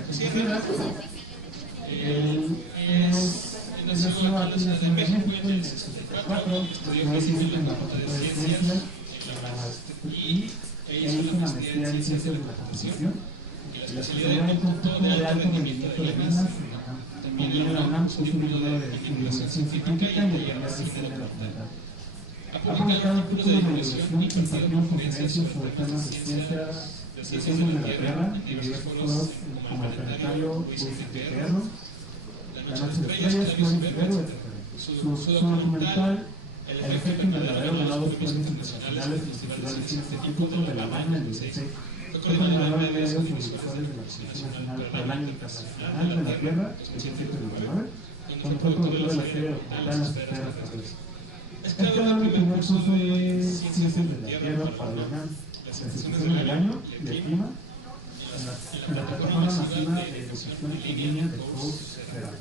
Argentina. Él nació aquí en la Ciudad de México en el 64, estudió ciencias en la Facultad de Ciencias y hizo una maestría en Ciencias de la Computación. La especialidad en cómputo de alto rendimiento de minas, también en la UNAM puso un número de divulgación científica y de teoría de la documental. Ha publicado artículos de divulgación, impartido conferencias sobre temas de ciencias de la Tierra en diversos foros como el Planetario UFTR, La Noche de Estrellas, Flor y Figuero, etc. Su documental El efecto invernadero ganó 2 premios internacionales en el Festival de Cine Científico de La Habana en el 2016. Fue coordinador de medios audiovisuales de la Comisión Nacional para el Año Internacional de la Tierra, el 2019, cuando fue productor de la serie documental Las Esferas Terrestres. Este año el primer curso de Ciencias de la Tierra para la UNAM, la institución del año y el clima, en la plataforma masiva de educación en línea de Course Federal.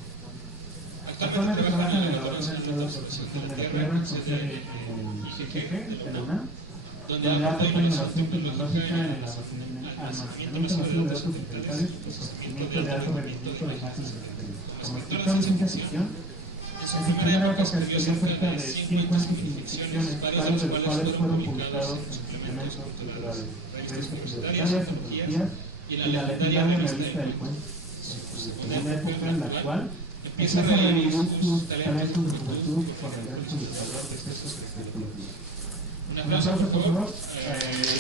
Actualmente trabaja en el Laboratorio de Observación de la Tierra, con sede en el CGG de la UNAM, donde aporta innovación tecnológica en el almacenamiento masivo de datos satelitales y procesamiento de alto rendimiento de imágenes de satélite. Como escritor de ciencia ficción, en su primera época escribió cerca de 100 cuentos y ficciones, varios de los cuales fueron publicados en suplementos culturales, revistas universitarias, antologías y la legendaria revista del cuento. En una época en la cual empieza a revivir sus talentos de juventud con el gran publicador de textos especulativos. Un aplauso, por favor.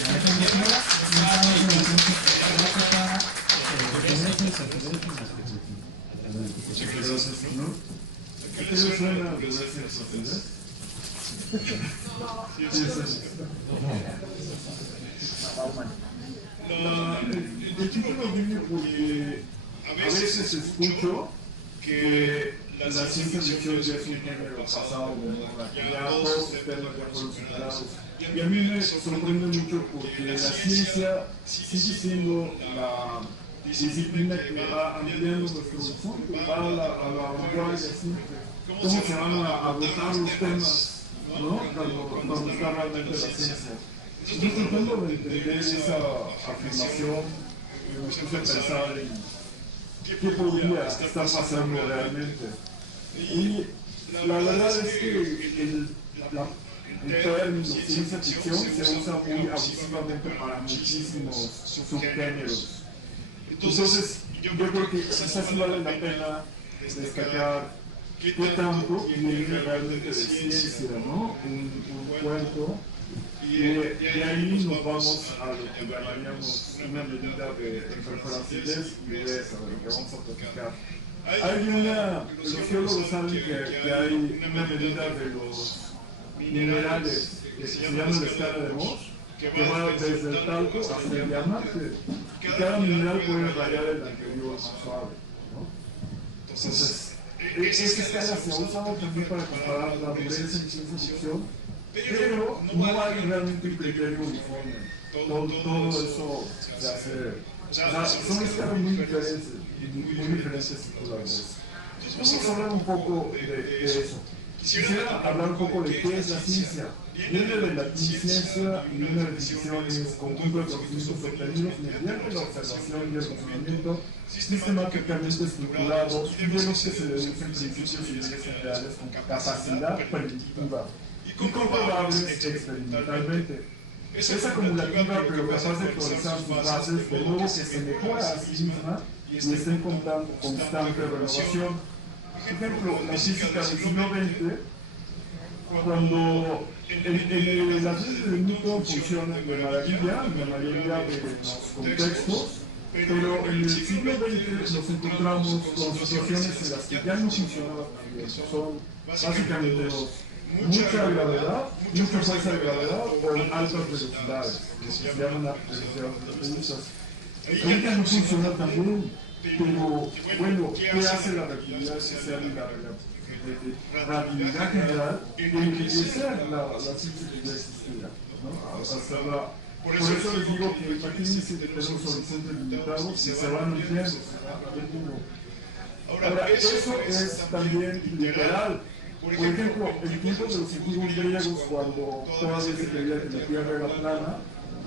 Alejandro Flora, muchas gracias, ¿no? ¿Qué te suena de las sensaciones? El título viene porque a veces escucho que la ciencia ficción ya es un género pasado de moda, que ya todos los temas ya fueron superados. Y a mí me sorprende mucho porque la ciencia sigue siendo la disciplina que va ampliando nuestro horizonte, va a la vanguardia siempre. ¿Cómo se van a agotar los temas, ¿no? Cuando está realmente la ciencia? Estoy tratando de entender esa afirmación y me puse a pensar en qué podría estar pasando realmente. Y la verdad es que el término ciencia ficción se usa muy abusivamente para muchísimos subgéneros. Entonces, yo creo que quizás sí vale la pena destacar qué tanto viene realmente de ciencia, ¿no? Un cuento. Y de ahí nos vamos a lo que llamaríamos una medida de inferoracidad y dureza, de lo que vamos a platicar. Los geólogos saben que hay una medida de los minerales que se llama la escala de Mohs, que va desde el talco hasta el diamante, y cada mineral puede rayar el anterior más suave, ¿no? Entonces, esa escala se usa también para comparar la dureza en ciencia ficción, pero no hay realmente un criterio uniforme. Todo eso se hace. O sea, son escalas muy diferentes por la vez. Vamos a hablar un poco de eso. Quisiera hablar un poco de qué es la ciencia. Viene del latín ciencia y una definición es conjunto de conocimientos obtenidos mediante la observación y el razonamiento sistemáticamente estructurados y de los que se deducen principios y leyes generales con capacidad predictiva y comprobables experimentalmente. Es acumulativa pero capaz de actualizar sus bases de modo que se mejora a sí misma y está en constante renovación. Por ejemplo, la física del siglo XX, cuando las leyes de Newton funcionan de maravilla en la mayoría de los contextos, pero en el siglo XX nos encontramos con situaciones en las que ya no funcionaban tan bien. Son básicamente mucha gravedad, mucha fuerza de gravedad o altas velocidades, que se llaman las velocidades. Ahorita no funciona tan bien, pero bueno, ¿qué hace la relatividad especial y la relatividad general? Enriquecer la ciencia que ya existía, ¿no? Por eso les digo que imagínense que tenemos horizontes limitados y se van ampliando, Ahora, eso es también literal. Por ejemplo, en tiempos de los antiguos griegos, cuando todavía se creía que la Tierra era plana,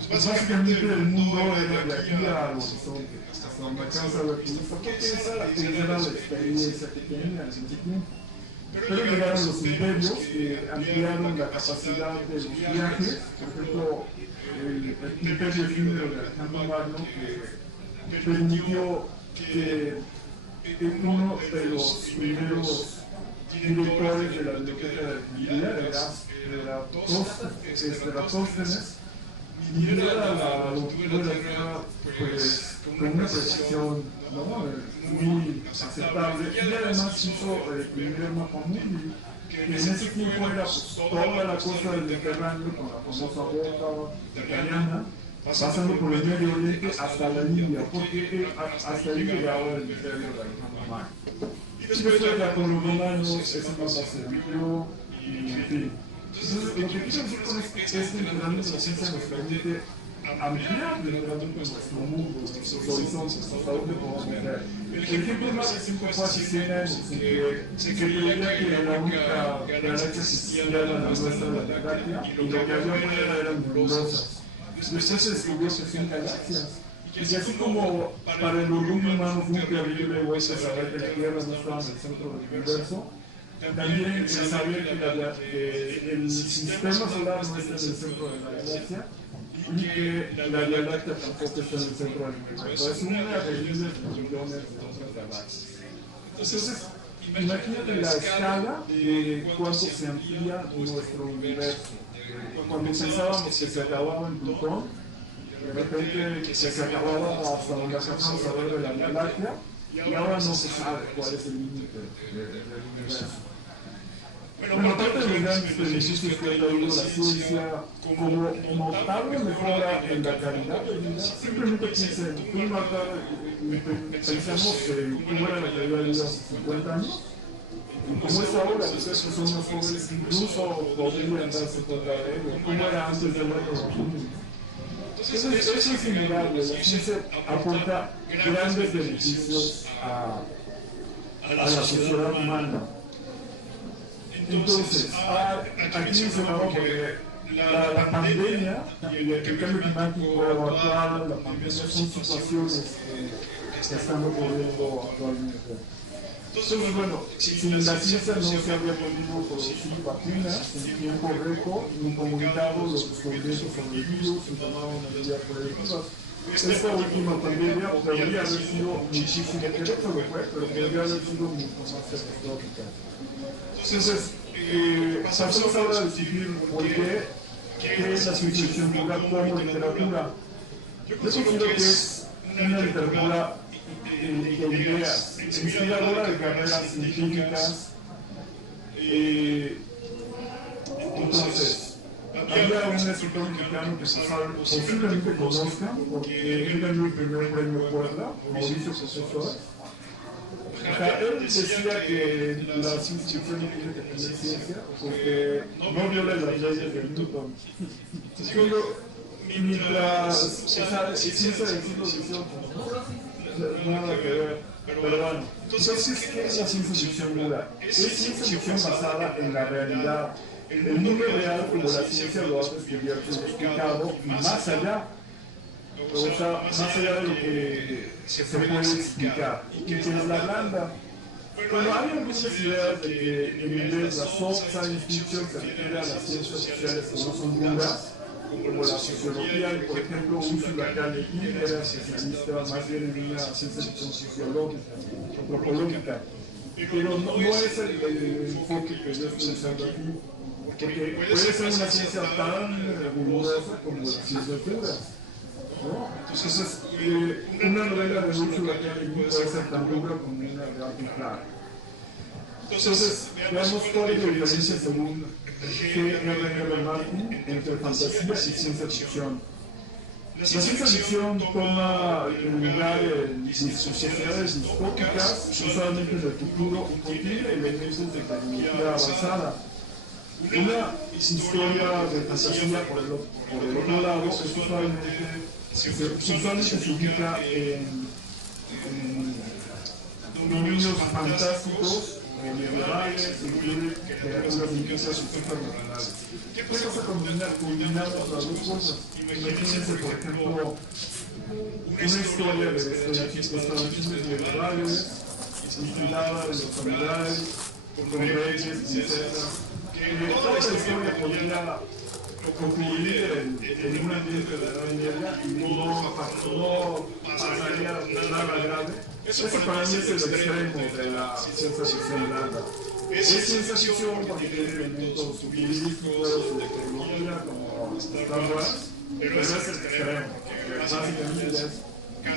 Pues básicamente el mundo era de aquí al horizonte, hasta donde alcanza a ver tu vista, porque esa era la experiencia que tenían en ese tiempo. Pero llegaron los imperios que ampliaron la capacidad de los viajes, por ejemplo, el imperio efímero de Alejandro Magno, que permitió que uno de los primeros directores de la biblioteca de Alejandría, Eratóstenes, midiera la longitud de la Tierra pues, con una precisión, ¿no?, muy aceptable, y además hizo el primer mapa mundi, que en ese tiempo era pues, toda la costa del Mediterráneo con la famosa bota italiana, pasando por el Medio Oriente hasta la India, porque hasta ahí llegaba el imperio de Alejandro Magno. Y después ya con los romanos ese mapa se amplió y en fin. Entonces, lo que quiero decir con esto es que literalmente la ciencia nos permite ampliar literalmente nuestro mundo, nuestros horizontes, hasta dónde podemos llegar. El ejemplo más reciente fue hace 100 años, en que se creía que la única galaxia que existía era la nuestra, la Galáctea, y lo que había fuera eran nebulosas. Después se descubrió que son galaxias. Y así como para el orgullo humano fue un terrible golpe saber que la Tierra no estaba en el centro del universo, también el saber que el sistema solar no está en el centro de la galaxia y que la Vía Láctea tampoco está en el centro del universo. Es una de miles de millones de otras galaxias. Entonces, imagínate la escala de cuánto se amplía nuestro universo. Cuando pensábamos que se acababa en Plutón, de repente que se acababa hasta donde alcanzamos a ver de la Vía Láctea, y ahora no se sabe cuál es el límite del universo. Bueno, aparte de los grandes beneficios que ha traído la ciencia, como notable mejora en la calidad de vida, simplemente piensen, tú y Marta, pensamos cómo era la calidad de vida hace 50 años, y cómo es ahora, ustedes que son más jóvenes, incluso podrían darse cuenta de ello, cómo era antes del año 2000. Entonces, eso es innegable, la ciencia aporta grandes beneficios a la sociedad humana. Entonces, aquí mencionaba porque la pandemia y el cambio climático actual, la pandemia son situaciones que están ocurriendo actualmente. Entonces, bueno, sin la ciencia no se habría podido producir vacunas en tiempo récord, ni comunicado los descubrimientos sobre el virus, ni tomado medidas preventivas. Esta última pandemia podría haber sido muchísimo, que de hecho lo fue, pero podría haber sido mucho más catastrófica. Entonces, pasamos ahora a discutir por qué es la ciencia ficción pura como literatura. Yo considero que es una literatura de ideas, inspiradora de carreras científicas. Entonces, había un escritor mexicano que posiblemente conozcan, porque él ganó el primer premio Puebla, Mauricio Profesor. O sea, él decía que la ciencia ficción no tiene que tener ciencia porque no viola las leyes de Newton. Pero mientras, o sea, ciencia del siglo XVIII, ¿no? Nada que ver. Pero bueno, entonces, ¿qué es la ciencia ficción pura? Es ciencia ficción basada en la realidad. El mundo real, como la ciencia lo ha descubierto y explicado, y más allá. O sea, más allá de lo que se puede explicar, y que es la blanda. Bueno, hay algunas ideas de que en inglés la soft science fiction se refiere a las ciencias sociales que no son duras, como la sociología, y por ejemplo, Ursula K. Le Guin era especialista más bien en una ciencia ficción sociológica, antropológica, pero no es el enfoque que yo estoy usando aquí, porque puede ser una ciencia tan rigurosa como las ciencias duras. ¿No? Entonces, una novela de Ursula K. Le Guin puede ser tan dura como una de Arthur Clarke. Entonces, veamos cuál es la diferencia según G.R.R. Martin entre fantasía y ciencia ficción. La ciencia ficción toma el lugar en sociedades distópicas, usualmente en el futuro, y contiene elementos de tecnología avanzada. Una historia de fantasía, por el otro lado, es usualmente se ubica en dominios fantásticos medievales, incluye criaturas indígenas y supernaturales. ¿Qué pasa cuando combinamos las dos cosas? Imagínense, por ejemplo, una historia de establecimientos medievales, inspirada de los samuráis, con reyes, princesas, que toda la historia podría concluir en un ambiente de la Edad Media y no pasaría nada grave. Eso para mí es el extremo de la ciencia ficción blanda. Es ciencia ficción porque tiene elementos utilísticos de tecnología como Star Wars, pero es el extremo, que básicamente ya es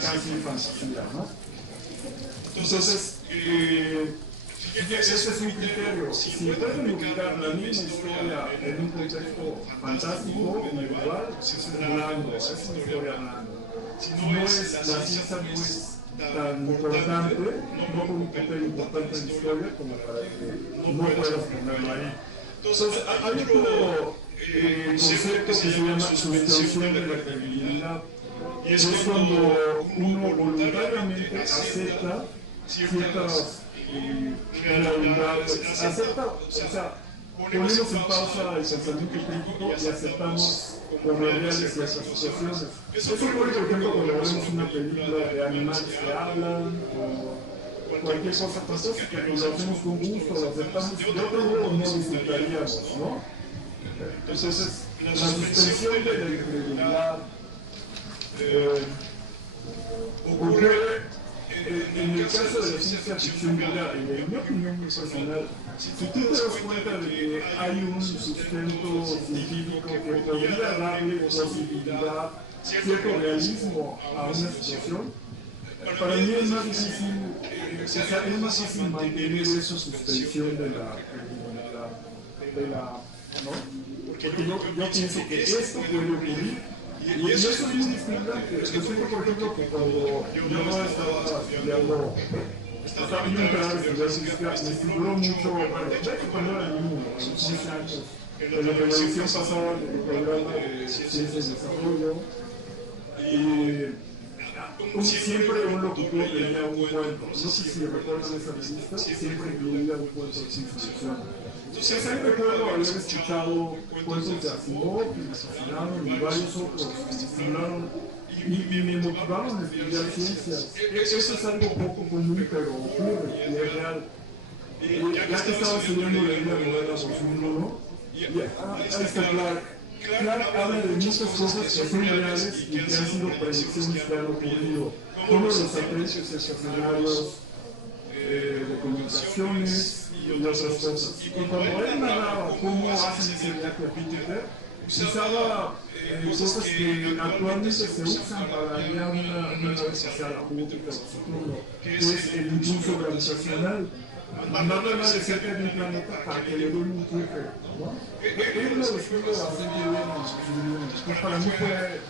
casi fantasía, ¿no? Entonces, ese es un criterio. Si pueden ubicar la misma historia en un contexto fantástico, medieval, es blando, es una historia blanda. Si no es, la ciencia no es tan importante, no con un papel importante en la historia como para que no puedas ponerlo ahí. Entonces, hay otro concepto que se llama suspensión de la credibilidad. Y es cuando uno voluntariamente acepta ciertas realidades, acepta, o sea, ponemos en pausa el pensamiento crítico y aceptamos como reales ciertas situaciones. Eso ocurre, por ejemplo, cuando vemos una película de animales que hablan o cualquier cosa fantástica, y lo hacemos con gusto, lo aceptamos, de otro modo no disfrutaríamos, ¿no? Entonces, la suspensión de la incredulidad ocurre en el caso de la ciencia ficción dura, en mi opinión muy personal. Si tú te das cuenta de que hay un sustento científico que podría darle posibilidad, cierto realismo a una situación, para mí es más difícil, es más fácil mantener esa suspensión de la credibilidad, ¿no? Porque yo pienso que esto puede ocurrir. Y eso es muy estimulante. Yo siento, por ejemplo, que cuando yo estaba estudiando, estaba bien claro estudiar física, me estimuló mucho, bueno, de hecho cuando era niño, a los 15 años, en la televisión pasaba el programa de ciencia y desarrollo, y siempre un locutor leía un cuento. No sé si recuerdan esa revista, siempre incluía un cuento de ciencia ficción. Entonces, ahí recuerdo haber escuchado cuentos de Asimov, que me fascinaron, y varios otros que me estimularon y me motivaron a estudiar ciencias. Eso es algo poco común, pero ocurre y es real. Ya que estaba estudiando la Biblia Novela 2001, ahí está Clark. Clark habla de muchas cosas que son reales y que han sido predicciones que han ocurrido, como los satélites estacionarios de comunicaciones y otras cosas. Y cuando él narraba cómo hacen ese viaje a Júpiter, usaba cosas que actualmente se usan para guiar una nave espacial a Júpiter o Saturno, que es el impulso gravitacional. Mandarle a nave cerca de un planeta para que le dé un empuje, ¿no? Él lo describe bastante bien en sus libros. Pues para mí fue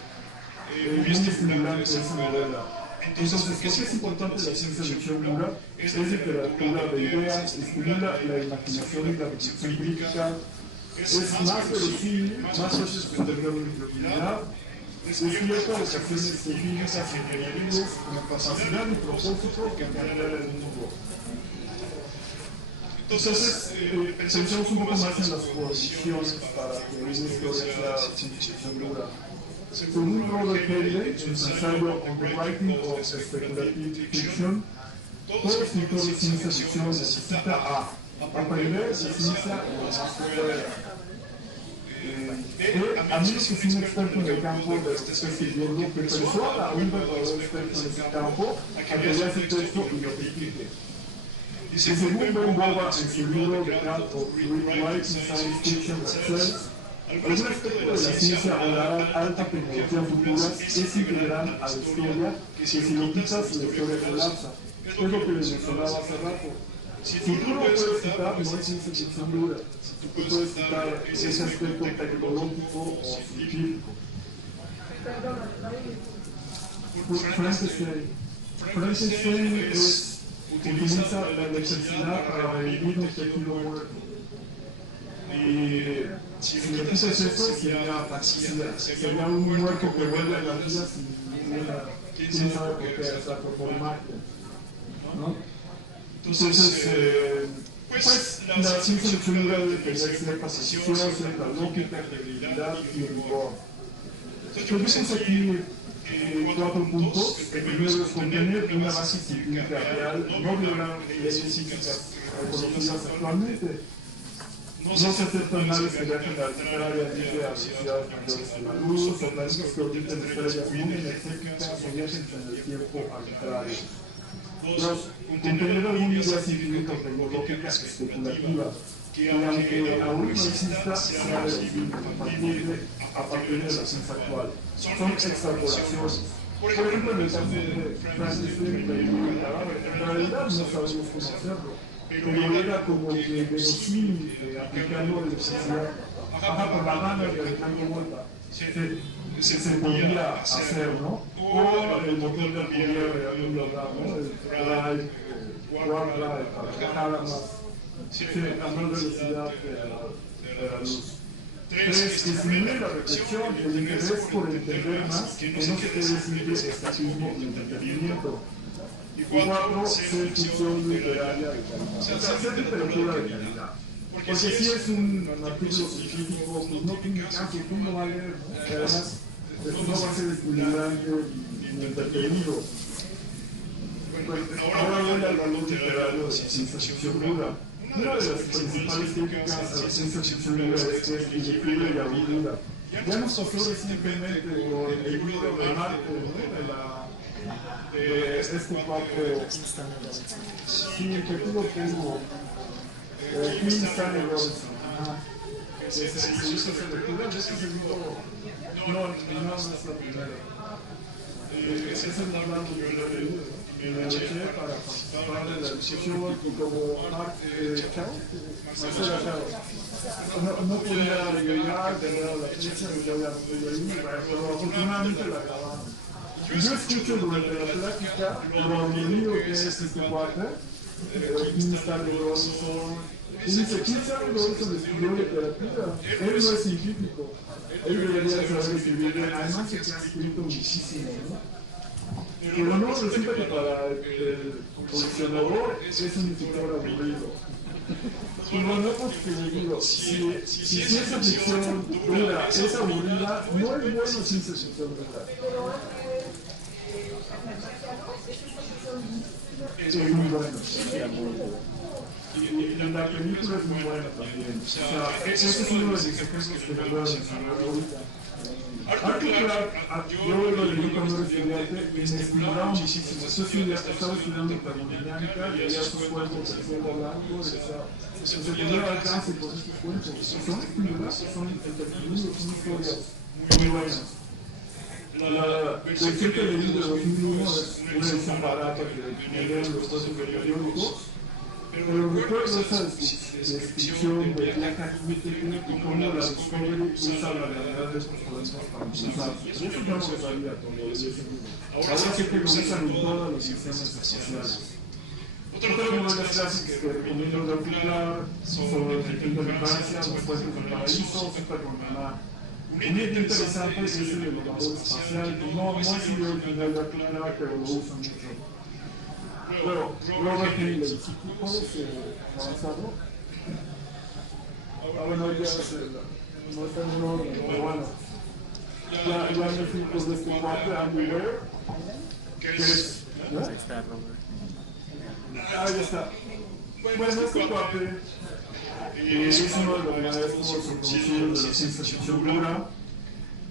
muy estimulante esa novela. Entonces, ¿por qué es importante la ciencia ficción dura? Es literatura de ideas, estimula la imaginación y la reflexión crítica, es más verosímil, más fácil de entender la incredulidad, despierta vocaciones científicas y creativas con capacidad y propósito que cambiar el mundo. Entonces, pensemos un poco más en las condiciones para que una historia sea ciencia ficción dura. Según Robert Heinlein, en su ensayo On the Writing of Speculative Fiction, todo escritor de ciencia ficción necesita aprender de ciencia lo más que pueda. A menos que sea un experto en el campo de lo que está escribiendo, que persuada a un verdadero experto en ese campo a que lea ese texto y lo critique. Y según Ben Boba en su libro The Art of Writing Science Fiction That Sells, algún aspecto de la ciencia o la alta tecnología futura es integral a la historia que si lo quitas la historia colapsa. Es lo que les mencionaba hace rato. Si tú no lo puedes quitar, no es ciencia ficción dura. Si tú puedes quitar ese aspecto tecnológico o científico. Frankenstein utiliza la electricidad para revivir un tejido muerto. Y si le quitas eso, sería fantasía. Sería un muerto que vuelve a la vida sin ninguna. ¿Quién sabe por qué? Exacto, por magia, ¿no? Entonces, Pues la ciencia ficción debe tener cierta precisión, cierta lógica, credibilidad y rigor. Entonces aquí 4 puntos. El primero es contener una base científica real, no violar leyes físicas reconocidas actualmente. No se aceptan naves que viajen arbitrariamente a velocidades mayores que la luz, o planetas que orbiten estrellas muy energéticas o viajen en el tiempo arbitrario. 2. Contener alguna idea científica o tecnológica especulativa, que aunque aún no exista, sea definible a partir de la ciencia actual. Son extrapolaciones. Por ejemplo, en el caso de Frankenstein, en realidad no sabemos cómo hacerlo, pero era como que verosímil, aplicando electricidad, por la mano y dando vuelta. Se podía hacer, ¿no? O el motor de apoyo realmente lograr, ¿no? El drive, warp drive, para viajar a más velocidad de la luz. 3. Disminuir la reflexión, el interés por entender más, que no se quede simple escapismo y entretenimiento. Y 4. Ser ficción literaria de calidad. O sea, hacer literatura de calidad. Porque si es un artículo científico, pues no tiene caso, tú no va a leer, ¿no? Y además, no va a ser estimulante ni entretenido. Ahora voy al valor literario de ciencia ficción dura. Una de las principales críticas a la ciencia ficción dura es que es ilegible y aburrida. Ya nos pasó recientemente con el libro de Marte, ¿no? De este cuate. Sí, que tú lo tengo. Kim Stanley Robinson. Se hizo esa lectura, de ese libro. No es la primera. Ese es el más largo que yo he leído, ¿no? Me lo eché para participar de la discusión y como Marcela Chao no podía llegar, tener la fecha, y yo ya no podía ir, pero afortunadamente la grabaron. Yo escucho durante la plática lo aburrido que es este cuate, Kim Stanley Robinson, y dice, Kim Stanley Robinson estudió literatura, él no es científico, él debería saber escribir, además que ha escrito muchísimo, ¿no? Pero no, resulta que para el coleccionador es un escritor aburrido. Y bueno, porque le digo, si ciencia ficción dura es aburrida, no es bueno ciencia ficción dura. Es muy bueno. Y la película es muy buena también. O sea, ese es uno de los ejemplos que me voy a mencionar ahorita. Arthur Clarke, yo lo leí cuando era estudiante y me estimulaba muchísimo. Yo estaba estudiando termodinámica, leía sus cuentos de fuego blanco, se ponía al alcance por estos cuentos. Son estimulantes, son entretenidos, son historias muy buenas. La versión que leí de 2001 es una edición barata que me dieron los puestos de periódicos. Pero recuerdo esa descripción de Black Whittaker y cómo la Discovery usa la realidad de estos problemas para impulsar. Eso yo no lo sabía cuando leí ese libro. Ahora sé que lo usan en todas las misiones espaciales. Otras novelas clásicas que recomiendo de Arthur Clarke sobre el fin de la infancia, Los puentes del paraíso, siempre con una idea interesante es el elevador espacial, que no es el final de Arthur Clarke, pero lo usa mucho. Bueno, Robert Heinlein, ¿puedes avanzarlo? Bueno, ya no está en orden, pero bueno. Ya me fui por este cuate, Andy Weir, que es... Ahí está Robert. Ahí está. Bueno, este cuate es uno de los maestros reconocidos de la ciencia ficción dura.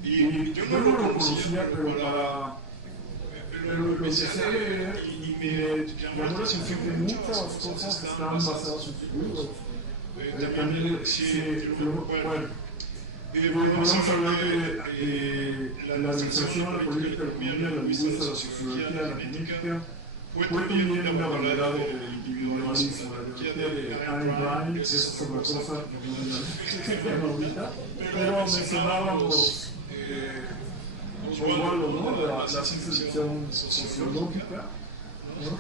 Y yo no lo conocía, pero lo empecé a leer y me llamó la atención que muchas cosas estaban basadas en sus libros. También, bueno, podemos hablar de la administración, la política, la economía, la lingüística, la sociología, la genética. Fue también una bandera del individualismo, la ideología de Ayn Rand, es otra cosa que no ahorita, pero mencionábamos o igual, ¿no? La ciencia ficción sociológica, ¿no?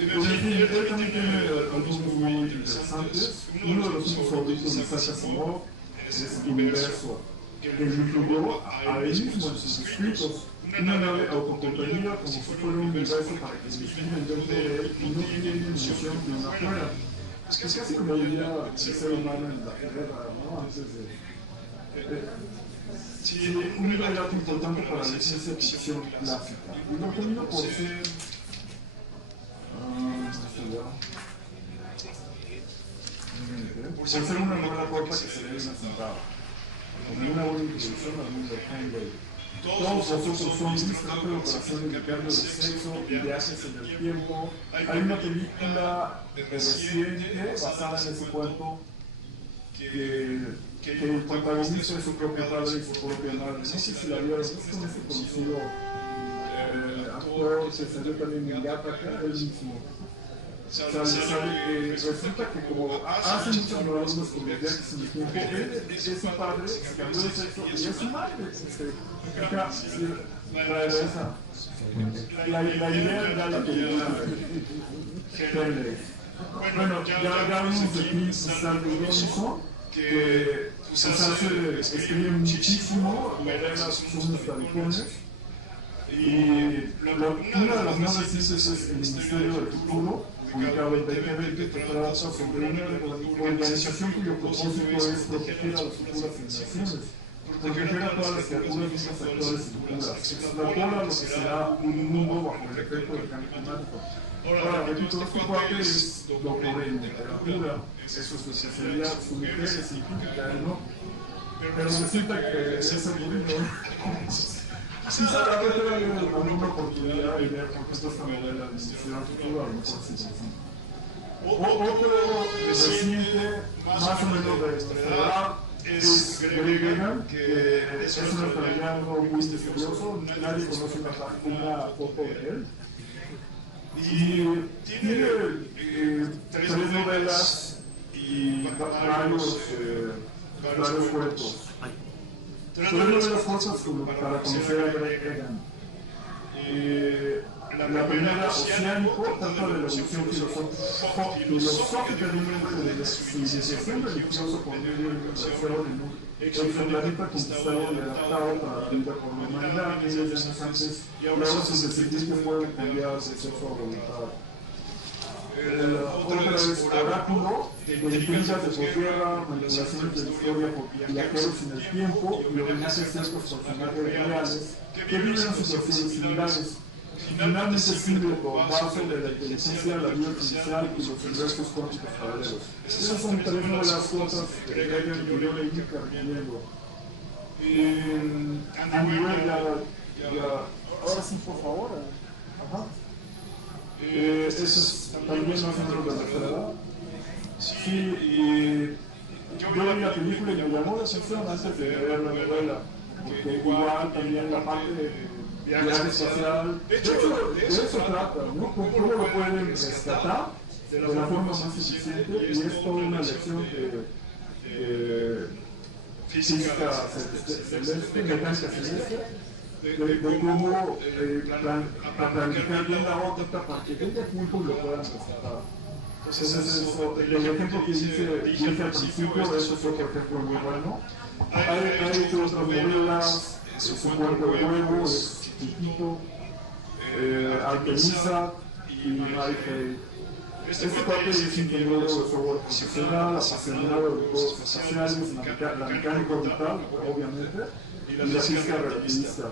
Él también tiene algunos muy interesantes. Uno de los últimos favoritos de Isaac Asimov es Universo, que incluyó a él mismo en sus escritos. Una nave autocontenida como si fuera un universo para que se viven dentro de él y no tienen ilusión de una fuera. Es casi como diría el ser humano en la guerra, ¿no? Antes de... Sí, un relato importante para la ciencia ficción clásica. Y lo termino por ser... por ser una novela corta que se lee en una sentada. Como una buena introducción al mundo de Hemingway. Todos vosotros zombies tratan la operación de cambio de sexo y viajes en el tiempo. Hay una película reciente basada en ese cuento que el protagonista es su propio padre y su propia madre. No sé si la vieron, es con ese conocido actor que salió también en Gattaca, él mismo. Resulta que como hace muchos novelas con los viajes en el tiempo, él es su padre, se cambió de sexo y es su madre. La idea de la película bueno, ya vimos de Clint Stanley Robinson, que escribe muchísimo, novelas son unos taricones. Y una de las más recientes es El Ministerio del Futuro, publicado en 2020, que trata sobre una organización cuyo propósito es proteger a las futuras generaciones, proteger a todas las criaturas vivas actuales y futuras, extrapola lo que será un mundo bajo el efecto del cambio climático. Ahora, repito, este cuate es doctor en literatura, eso es lo que sería su mujer es científica, ¿no? Pero resulta que es aburrido. Quizá a veces tenga alguna oportunidad de ver por qué esta novela de Ciudad Futuro, a lo mejor sí. Otro reciente, más o menos de nuestra edad, es Greg Egan, que es un australiano muy misterioso, nadie conoce una foto de él. Y tiene tres novelas y varios cuentos. Tres novelas cortas para conocer a Greg Egan. La primera, Oceánico, trata de la evolución filosófica de un hombre de la civilización religiosa por medio de una inversión en un exoplaneta conquistado y adaptado para la vida por la humanidad miles de años antes, y ahora sus descendientes fueron cambiados de sexo a voluntad. Otra es Oráculo, con intrigas de posguerra, manipulaciones de la historia por viajeros en el tiempo y homenaje a ciertos personajes reales que viven en situaciones similares. Finalmente simple por base de la inteligencia, la vida artificial y los universos cuánticos paralelos. Esas son tres novelas cortas que yo leí y que recomiendo. A nivel ahora sí, por favor. Ajá. Eso es también más o menos de nuestra edad. Sí, yo vi la película y me llamó la atención antes de ver la novela, porque igual también la parte de viaje espacial, de hecho, de eso trata, ¿no? ¿Cómo lo pueden rescatar de la forma más eficiente? Y es toda una lección de física celeste, mecánica celeste, de cómo planificar bien la órbita para que llegue a punto y lo puedan rescatar. Entonces, el ejemplo que dije al principio, eso fue, por ejemplo, muy bueno. Hay hecho otras novelas, su cuerpo de huevo, es chiquito, Artemisa y Mary. Este cuate es ingeniero de software profesional, apasionado de juegos espaciales, la mecánica orbital, obviamente, y la física relativista.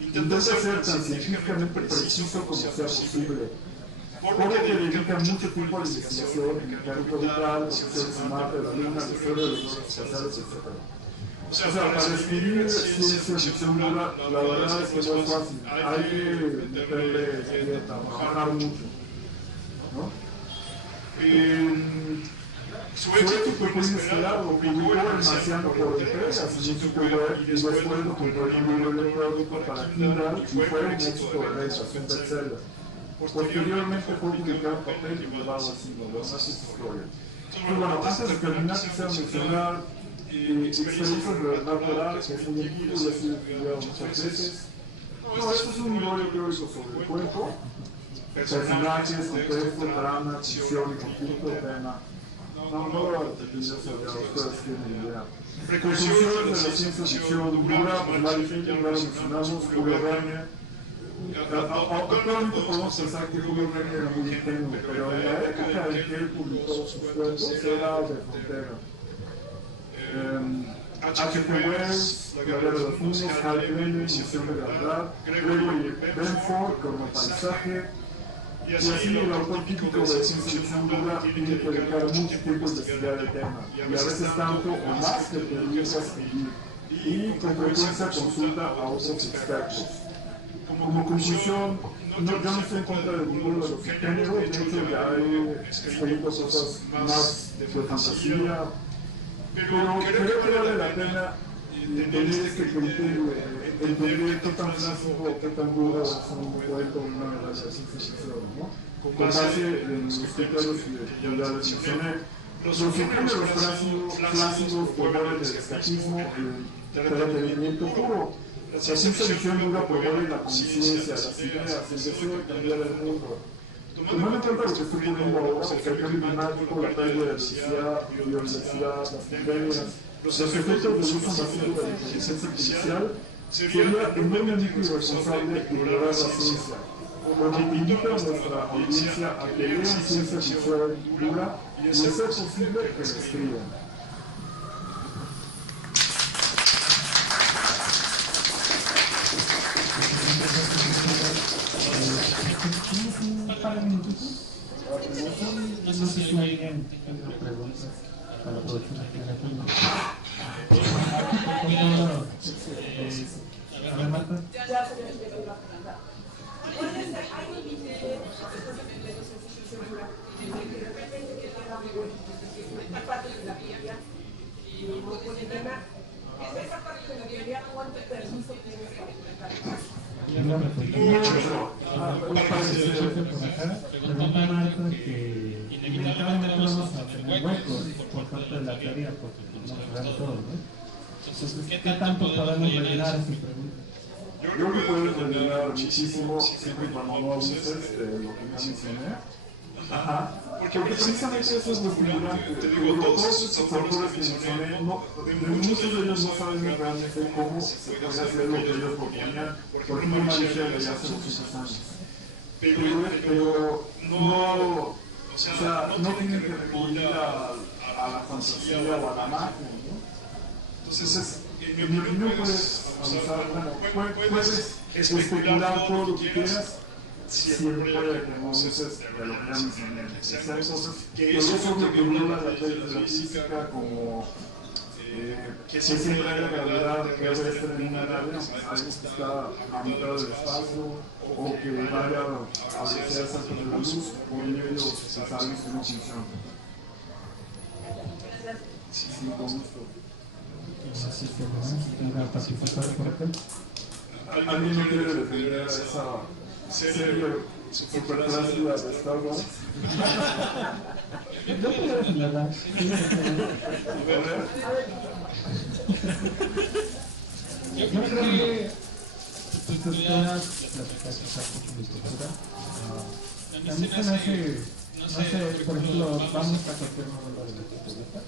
Intenta ser tan científicamente preciso como sea posible. Porque que dedica mucho tiempo a la investigación en mecánica orbital, profesiones en Marte, la Luna, la historia de los juegos espaciales, etc. O sea, para escribir ciencia ficción dura, la verdad es que no es fácil. Hay que meterle dieta, trabajar mucho, ¿no? Su éxito fue muy inesperado. Publicó El Marciano por entregas en un sitio web y después lo compró en un libro electrónico para Kindle y fue un éxito de ventas, un bestseller. Posteriormente fue publicado en papel y llevado al cine, lo demás es historia. Y bueno, antes de terminar, quisiera mencionar experiencias de verdad real, que es muy antiguo y ha sido estudiado muchas veces. No, esto es un libro teórico sobre el cuerpo, personajes, contexto, trama, ficción y conflicto, tema. No voy a repetir eso, ya ustedes tienen idea. Precursores de la ciencia ficción dura, pues Larry Fink, ya lo mencionamos, Julio Verne, Actualmente podemos pensar que Julio Verne era muy ingenuo, pero en la época en que él publicó sus cuentos era de frontera. H.G. Wells, La Guerra de los Mundos, Hal Clement, Misión de Verdad, Gregory Benford, como Paisaje, y así el autor típico de ciencia ficción dura tiene que dedicar mucho tiempo a investigar el tema, y a veces tanto o más que te dedicas a escribir, y con frecuencia consulta a otros expertos. Como conclusión, yo no estoy en contra de ninguno de los géneros, de hecho ya he escrito cosas más de fantasía, pero creo que vale la pena tener este criterio, entender qué tan fácil o qué tan duro es un cuento o una novela de ciencia ficción, ¿no? Con base en los criterios que ya les mencioné. Los géneros clásicos promueven el escapismo, el entretenimiento puro. La ciencia ficción dura promueve la conciencia, las ideas, el deseo de cambiar el mundo. Tomando en cuenta lo que estoy poniendo ahora, o sea, el cambio climático, la pérdida de biodiversidad, las pandemias, los efectos del uso masivo de la inteligencia artificial, sería enormemente irresponsable ignorar la ciencia. Lo que invita a nuestra audiencia a que lean ciencia ficción dura y, de ser posible, que la escriban. Un par de minutitos. No sé si alguien tiene preguntas para aprovechar la generación. A ver, Marta. Ya se me iba a preguntar. ¿Hay límite después de que los ciencia dura? De repente que queda muy bueno. Esta parte de la teoría y no puede ganar. Esa parte de la teoría, ¿cuánto permiso tienes para implementar? Pregunta Marta que inevitablemente vamos a tener huecos por parte de la teoría porque no sabemos todo, ¿no? Entonces, ¿qué tanto podemos rellenar esa pregunta? Yo creo que puedes rellenar muchísimo siempre y cuando no abuses de lo que ya mencioné. Ajá, porque precisamente eso es lo estimulante. Todos estos autores que mencioné, muchos de ellos no saben realmente cómo se puede hacer lo que ellos proponían, por ejemplo, Malicia de hace 200 años. Pero no, o sea, no tienen que recurrir a la fantasía o a la magia, ¿no? Entonces, en mi opinión puedes avanzar, bueno, puedes especular todo lo que quieras, siempre que no uses de lo que ya mencioné. Hay cosas que es obvio que viola las leyes de la física, como que siempre hay la gravedad que debe estar en una nave, algo que está a mitad del espacio, o que vaya a velocidades altas de la luz, por medios que sabemos que no funcionan. Sí, con gusto. Así que bueno, venga a participar por acá. ¿Alguien no quiere defender a esa serie super clásica de Star Wars? Yo podría defenderla. Yo creo que tú estudias platicar quizás con literatura. A mí se me hace, no sé, por ejemplo, vamos a cualquier novela de la historieta,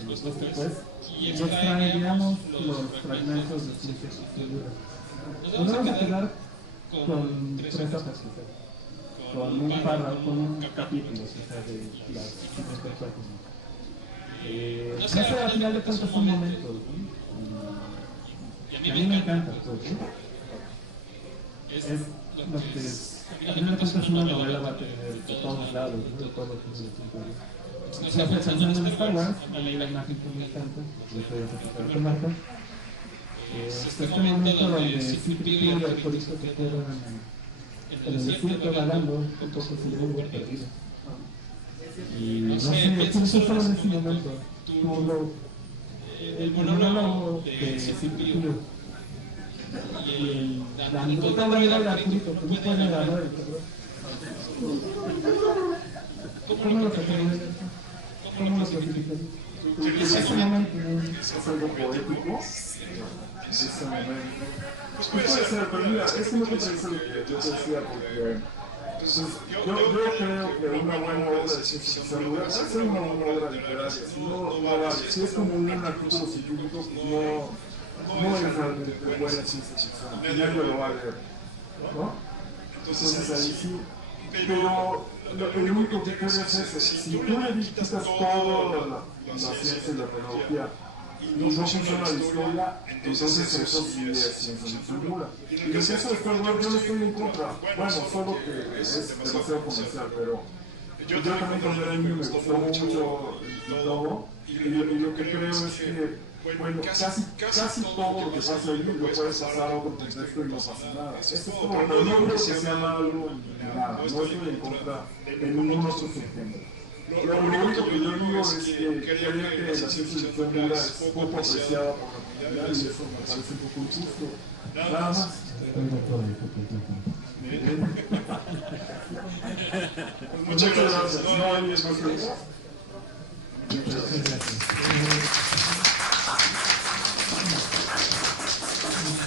en los dos pues, y extraeríamos los fragmentos de ciencia ficción dura. Nos vamos a quedar con tres hojas, con un párrafo, con un capítulo, quizás de las 500 páginas. No sé, al final de cuentas son momentos, ¿no? Y a mí me encanta todo, ¿no? Es lo que es. Al final de cuentas una novela va a tener de todos lados, ¿no? De todos los géneros. Si estás pensando en Star Wars, a mí la imagen que me encanta, yo estoy a con Marta, este momento donde C-3PO y el arcorito se quedan en el desierto vagando, un poco sin rumbo, perdido. Y no sé, pienso solo en ese momento, el monólogo de C-3PO y dando toda la vida al arcorito, que no puede agarrar el cabrón. ¿Cómo lo catalogan? ¿Cómo lo clasifican? Ese momento es algo poético. Ese momento. Pues puede ser, pero mira, es que no te parece lo que yo te decía, porque pues, yo creo que una buena obra de ciencia ficción debe ser una buena obra literaria. Si no vale, si es como un artículo científico, pues no es realmente buena ciencia ficción. Nadie lo va a leer. ¿no? Entonces ahí sí, pero el único que creo es ese, si tú le quitas todo la ciencia y la tecnología y no funciona la historia, entonces eso sí es ciencia ficción pura. Y en el caso de Star Wars yo no estoy en contra, bueno, solo que es demasiado comercial, pero yo también cuando era niño me gustó mucho y todo, y lo que creo es que bueno, casi todo lo que pasa ahí lo puedes pasar a otro contexto y no pasa nada. Eso es todo, pero no creo que sea malo ni nada, no estoy en contra de ningún otro subgénero. Lo único que yo digo es que creo que la ciencia ficción pura es poco apreciada por la comunidad y eso me parece un poco injusto. Nada más. Muchas gracias. No hay más preguntas. Muchas gracias.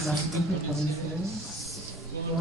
La siguiente ponencia es con...